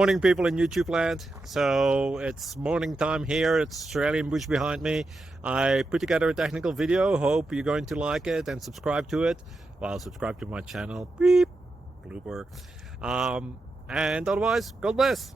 Morning people in YouTube land. So it's morning time here. It's Australian bush behind me. I put together a technical video. Hope you're going to like it and subscribe to it. Well, subscribe to my channel. Beep. Blooper. And otherwise, God bless.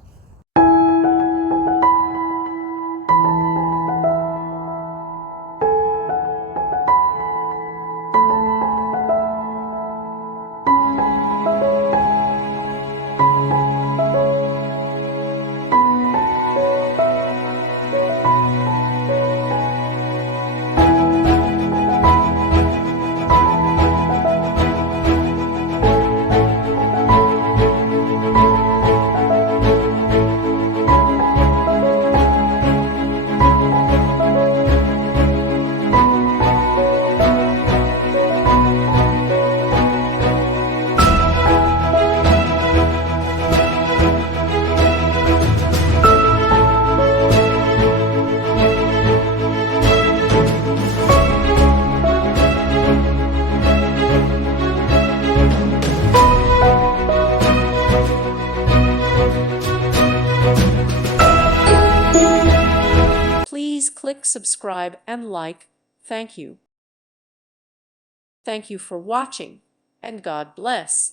Please click subscribe and like. Thank you. Thank you for watching, and God bless.